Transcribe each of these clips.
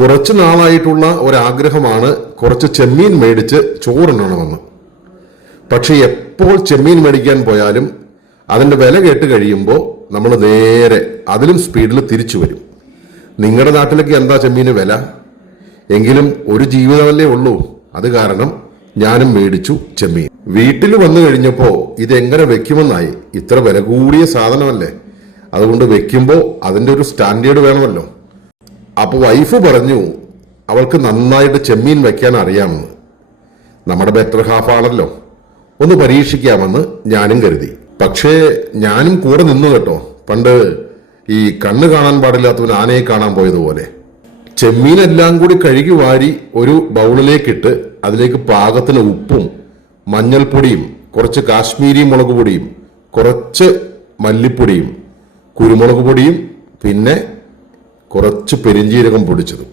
കുറച്ചു നാളായിട്ടുള്ള ഒരാഗ്രഹമാണ് കുറച്ച് ചെമ്മീൻ മേടിച്ച് ചോറുണ്ണണമെന്ന്. പക്ഷെ എപ്പോൾ ചെമ്മീൻ മേടിക്കാൻ പോയാലും അതിൻ്റെ വില കേട്ട് കഴിയുമ്പോൾ നമ്മൾ നേരെ അതിലും സ്പീഡിൽ തിരിച്ചു വരും. നിങ്ങളുടെ നാട്ടിലൊക്കെ എന്താ ചെമ്മീന് വില? എങ്കിലും ഒരു ജീവിതമല്ലേ ഉള്ളൂ. അത് കാരണം ഞാനും മേടിച്ചു ചെമ്മീൻ. വീട്ടിൽ വന്നു കഴിഞ്ഞപ്പോൾ ഇതെങ്ങനെ വെക്കുമെന്നായി. ഇത്ര വില കൂടിയ സാധനമല്ലേ, അതുകൊണ്ട് വെക്കുമ്പോൾ അതിൻ്റെ ഒരു സ്റ്റാൻഡേർഡ് വേണമല്ലോ. അപ്പോൾ വൈഫ് പറഞ്ഞു അവൾക്ക് നന്നായിട്ട് ചെമ്മീൻ വെക്കാൻ അറിയാമെന്ന്. നമ്മുടെ ബെറ്റർ ഹാഫ് ആണല്ലോ, ഒന്ന് പരീക്ഷിക്കാമെന്ന് ഞാനും കരുതി. പക്ഷേ ഞാനും കൂടെ നിന്നു കേട്ടോ. പണ്ട് ഈ കണ്ണ് കാണാൻ പാടില്ലാത്തവൻ ആനയെ കാണാൻ പോയതുപോലെ. ചെമ്മീനെല്ലാം കൂടി കഴുകി വാരി ഒരു ബൗളിലേക്കിട്ട് അതിലേക്ക് പാകത്തിന് ഉപ്പും മഞ്ഞൾപ്പൊടിയും കുറച്ച് കാശ്മീരി മുളക് പൊടിയും കുറച്ച് മല്ലിപ്പൊടിയും കുരുമുളക് പൊടിയും പിന്നെ കുറച്ച് പെരിഞ്ജീരകം പൊടിച്ചതും.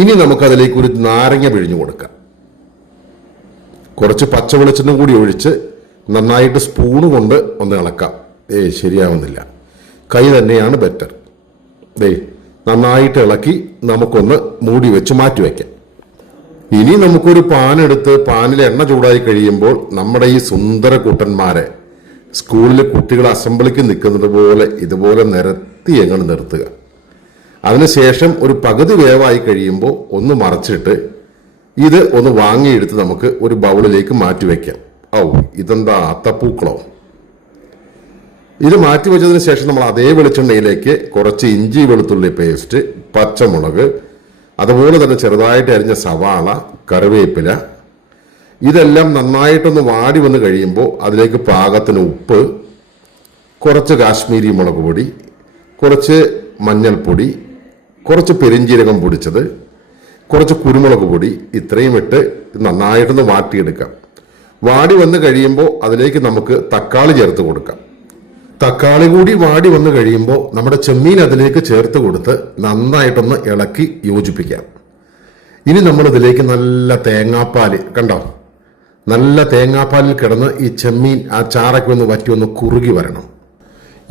ഇനി നമുക്കതിലേക്ക് ഒരു നാരങ്ങ പിഴിഞ്ഞു കൊടുക്കാം. കുറച്ച് പച്ച വെളിച്ചെണ്ണ കൂടി ഒഴിച്ച് നന്നായിട്ട് സ്പൂണ് കൊണ്ട് ഒന്ന് ഇളക്കാം. ശരിയാവുന്നില്ല, കൈ തന്നെയാണ് ബെറ്റർ. നന്നായിട്ട് ഇളക്കി നമുക്കൊന്ന് മൂടി വെച്ച് മാറ്റി വയ്ക്കാം. ഇനി നമുക്കൊരു പാനെടുത്ത് പാനിൽ എണ്ണ ചൂടായി കഴിയുമ്പോൾ നമ്മുടെ ഈ സുന്ദര കുട്ടന്മാരെ സ്കൂളിലെ കുട്ടികൾ അസംബ്ലിക്ക് നിൽക്കുന്നത് പോലെ ഇതുപോലെ നിരത്തി എങ്ങനെ നിർത്തുക. അതിനുശേഷം ഒരു പകുതി വേവായി കഴിയുമ്പോൾ ഒന്ന് മറച്ചിട്ട് ഇത് ഒന്ന് വാങ്ങിയെടുത്ത് നമുക്ക് ഒരു ബൗളിലേക്ക് മാറ്റി വയ്ക്കാം. ഇതെന്താ അത്തപ്പൂക്കളോ? ഇത് മാറ്റി വെച്ചതിന് ശേഷം നമ്മൾ അതേ വെളിച്ചെണ്ണയിലേക്ക് കുറച്ച് ഇഞ്ചി വെളുത്തുള്ളി പേസ്റ്റ്, പച്ചമുളക്, അതുപോലെ തന്നെ ചെറുതായിട്ട് അരിഞ്ഞ സവാള, കറിവേപ്പില, ഇതെല്ലാം നന്നായിട്ടൊന്ന് വാടി വന്ന് കഴിയുമ്പോൾ അതിലേക്ക് പാകത്തിന് ഉപ്പ്, കുറച്ച് കാശ്മീരി മുളക് പൊടി, കുറച്ച് മഞ്ഞൾപ്പൊടി, കുറച്ച് പെരിഞ്ജീരകം പൊടിച്ചത്, കുറച്ച് കുരുമുളക് പൊടി, ഇത്രയും ഇട്ട് നന്നായിട്ടൊന്ന് വാട്ടിയെടുക്കാം. വാടി വന്ന് കഴിയുമ്പോൾ അതിലേക്ക് നമുക്ക് തക്കാളി ചേർത്ത് കൊടുക്കാം. തക്കാളി കൂടി വാടി വന്ന് കഴിയുമ്പോൾ നമ്മുടെ ചെമ്മീൻ അതിലേക്ക് ചേർത്ത് കൊടുത്ത് നന്നായിട്ടൊന്ന് ഇളക്കി യോജിപ്പിക്കാം. ഇനി നമ്മൾ ഇതിലേക്ക് നല്ല തേങ്ങാപ്പാൽ, കണ്ടോ, നല്ല തേങ്ങാപ്പാലിൽ കിടന്ന് ഈ ചെമ്മീൻ ആ ചാറയ്ക്ക് ഒന്ന് വറ്റി ഒന്ന് കുറുകി വരണം.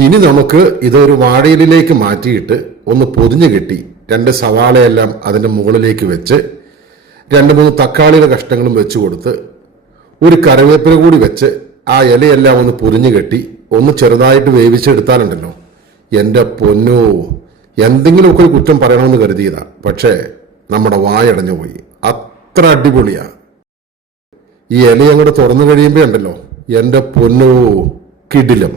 ഇനി നമുക്ക് ഇതൊരു വാഴയിലേക്ക് മാറ്റിയിട്ട് ഒന്ന് പൊതിഞ്ഞു കെട്ടി 2 സവാളയെല്ലാം അതിൻ്റെ മുകളിലേക്ക് വെച്ച് 2-3 തക്കാളിയുടെ കഷ്ണങ്ങളും വെച്ച് കൊടുത്ത് ഒരു കറിവേപ്പില കൂടി വെച്ച് ആ ഇലയെല്ലാം ഒന്ന് പൊതിഞ്ഞു കെട്ടി ഒന്ന് ചെറുതായിട്ട് വേവിച്ചെടുത്താലുണ്ടല്ലോ, എൻ്റെ പൊന്നോ, എന്തെങ്കിലുമൊക്കെ ഒരു കുറ്റം പറയണമെന്ന് കരുതിയതാ. പക്ഷേ നമ്മുടെ വായടഞ്ഞു പോയി. അത്ര അടിപൊളിയാ. ഈ ഇല അങ്ങോട്ട് തുറന്നു കഴിയുമ്പോൾ ഉണ്ടല്ലോ, എൻ്റെ പൊന്നോ, കിടിലം.